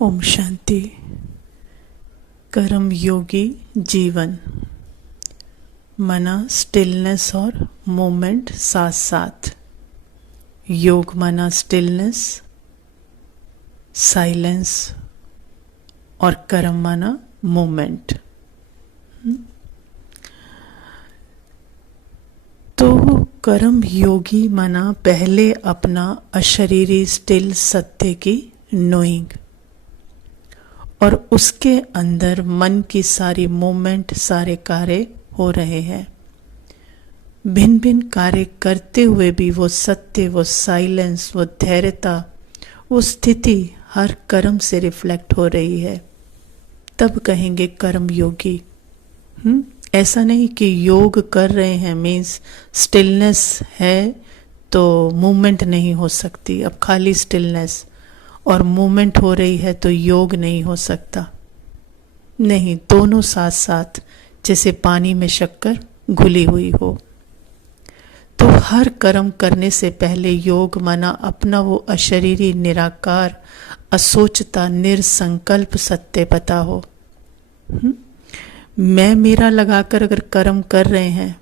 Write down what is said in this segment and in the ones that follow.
ओम शांति। कर्म योगी जीवन। माना स्टिलनेस और मूवमेंट साथ साथ। योग माना स्टिलनेस, साइलेंस और कर्म माना मूवमेंट। तो कर्म योगी माना पहले अपना अशरीरी स्टिल सत्य की नोइंग, और उसके अंदर मन की सारी मूवमेंट, सारे कार्य हो रहे हैं। भिन्न भिन्न कार्य करते हुए भी वो सत्य, वो साइलेंस, वो धैर्यता, वो स्थिति हर कर्म से रिफ्लेक्ट हो रही है, तब कहेंगे कर्म योगी। ऐसा नहीं कि योग कर रहे हैं मीन्स स्टिलनेस है तो मूवमेंट नहीं हो सकती। अब खाली स्टिलनेस और मूवमेंट हो रही है तो योग नहीं हो सकता। नहीं, दोनों साथ साथ, जैसे पानी में शक्कर घुली हुई हो। तो हर कर्म करने से पहले योग माना अपना वो अशरीरी, निराकार, असोचता, निरसंकल्प सत्य पता हो। मैं मेरा लगाकर अगर कर्म कर रहे हैं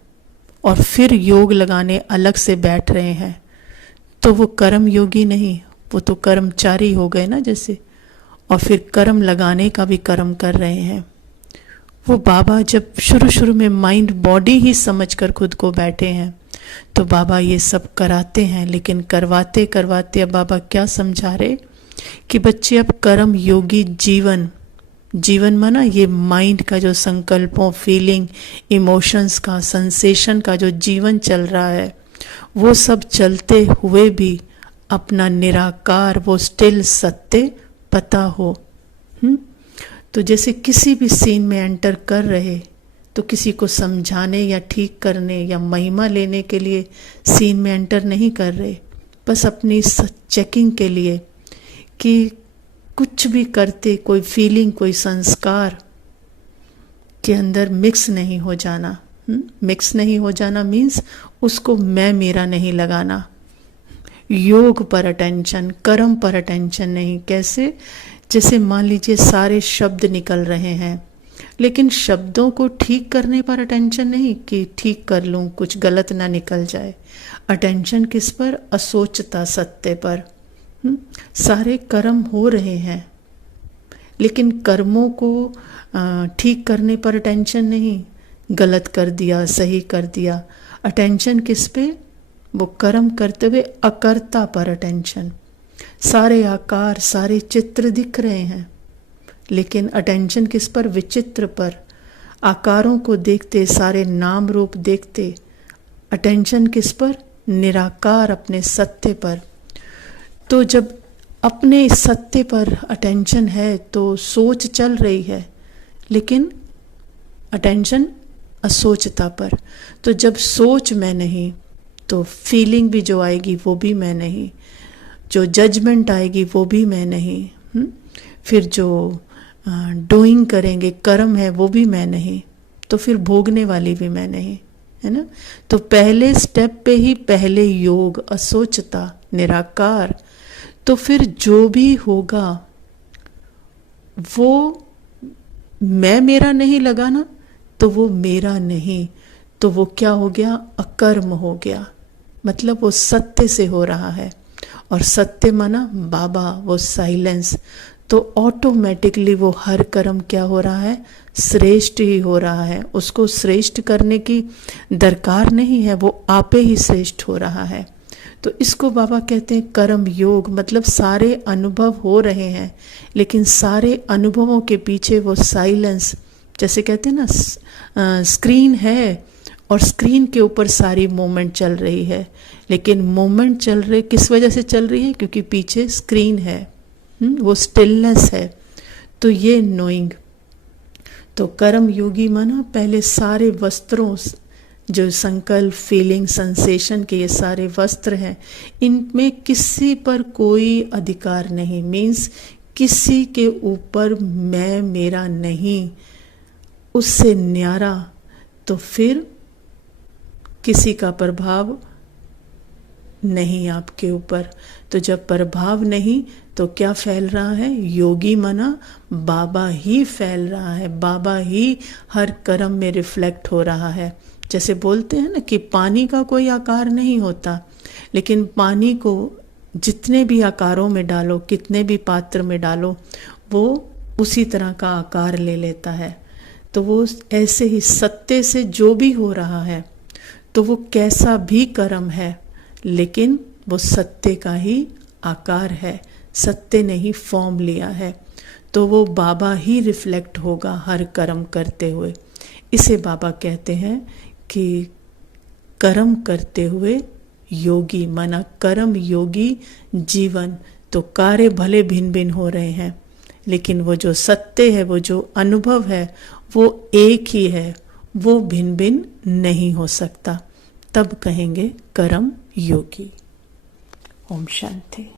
और फिर योग लगाने अलग से बैठ रहे हैं तो वो कर्म योगी नहीं, वो तो कर्मचारी हो गए ना जैसे। और फिर कर्म लगाने का भी कर्म कर रहे हैं। वो बाबा जब शुरू शुरू में माइंड बॉडी ही समझकर खुद को बैठे हैं तो बाबा ये सब कराते हैं, लेकिन करवाते करवाते अब बाबा क्या समझा रहे कि बच्चे अब कर्म योगी जीवन, जीवन माना ये माइंड का जो संकल्पों, फीलिंग, इमोशंस का, सेंसेशन का जो जीवन चल रहा है, वो सब चलते हुए भी अपना निराकार, वो स्टिल सत्य पता हो। तो जैसे किसी भी सीन में एंटर कर रहे तो किसी को समझाने या ठीक करने या महिमा लेने के लिए सीन में एंटर नहीं कर रहे, बस अपनी चेकिंग के लिए कि कुछ भी करते कोई फीलिंग, कोई संस्कार के अंदर मिक्स नहीं हो जाना। मिक्स नहीं हो जाना मीन्स उसको मैं मेरा नहीं लगाना। योग पर अटेंशन, कर्म पर अटेंशन नहीं। कैसे? जैसे मान लीजिए सारे शब्द निकल रहे हैं, लेकिन शब्दों को ठीक करने पर अटेंशन नहीं कि ठीक कर लूं, कुछ गलत ना निकल जाए। अटेंशन किस पर? असोचता सत्य पर। सारे कर्म हो रहे हैं, लेकिन कर्मों को ठीक करने पर अटेंशन नहीं, गलत कर दिया, सही कर दिया। अटेंशन किस पे? वो कर्म करते हुए अकर्ता पर अटेंशन। सारे आकार, सारे चित्र दिख रहे हैं, लेकिन अटेंशन किस पर? विचित्र पर। आकारों को देखते, सारे नाम रूप देखते, अटेंशन किस पर? निराकार, अपने सत्य पर। तो जब अपने सत्य पर अटेंशन है तो सोच चल रही है, लेकिन अटेंशन असोचता पर। तो जब सोच मैं नहीं तो फीलिंग भी जो आएगी वो भी मैं नहीं, जो जजमेंट आएगी वो भी मैं नहीं, फिर जो डूइंग करेंगे, कर्म है, वो भी मैं नहीं, तो फिर भोगने वाली भी मैं नहीं, है ना। तो पहले स्टेप पे ही पहले योग, असोचता, निराकार। तो फिर जो भी होगा वो मैं मेरा नहीं लगाना, तो वो मेरा नहीं, तो वो क्या हो गया? अकर्म हो गया। मतलब वो सत्य से हो रहा है, और सत्य माना बाबा, वो साइलेंस। तो ऑटोमेटिकली वो हर कर्म क्या हो रहा है? श्रेष्ठ ही हो रहा है। उसको श्रेष्ठ करने की दरकार नहीं है, वो आपे ही श्रेष्ठ हो रहा है। तो इसको बाबा कहते हैं कर्म योग। मतलब सारे अनुभव हो रहे हैं, लेकिन सारे अनुभवों के पीछे वो साइलेंस, जैसे कहते हैं ना स्क्रीन है और स्क्रीन के ऊपर सारी मूवमेंट चल रही है, लेकिन मूवमेंट चल रही किस वजह से चल रही है? क्योंकि पीछे स्क्रीन है, वो स्टिलनेस है। तो ये नोइंग। तो कर्म योगी माना पहले सारे वस्त्रों, जो संकल्प, फीलिंग, सेंसेशन के ये सारे वस्त्र हैं, इनमें किसी पर कोई अधिकार नहीं। मीन्स किसी के ऊपर मैं मेरा नहीं, उससे न्यारा। तो फिर किसी का प्रभाव नहीं आपके ऊपर। तो जब प्रभाव नहीं तो क्या फैल रहा है? योगी मना बाबा ही फैल रहा है, बाबा ही हर कर्म में रिफ्लेक्ट हो रहा है। जैसे बोलते हैं ना कि पानी का कोई आकार नहीं होता, लेकिन पानी को जितने भी आकारों में डालो, कितने भी पात्र में डालो, वो उसी तरह का आकार ले लेता है। तो वो ऐसे ही सत्य से जो भी हो रहा है, तो वो कैसा भी कर्म है, लेकिन वो सत्य का ही आकार है, सत्य ने ही फॉर्म लिया है। तो वो बाबा ही रिफ्लेक्ट होगा हर कर्म करते हुए। इसे बाबा कहते हैं कि कर्म करते हुए योगी, माना कर्म योगी जीवन। तो कार्य भले भिन्न भिन्न हो रहे हैं, लेकिन वो जो सत्य है, वो जो अनुभव है, वो एक ही है, वो भिन्न भिन्न नहीं हो सकता। तब कहेंगे कर्म योगी। ओम शांति।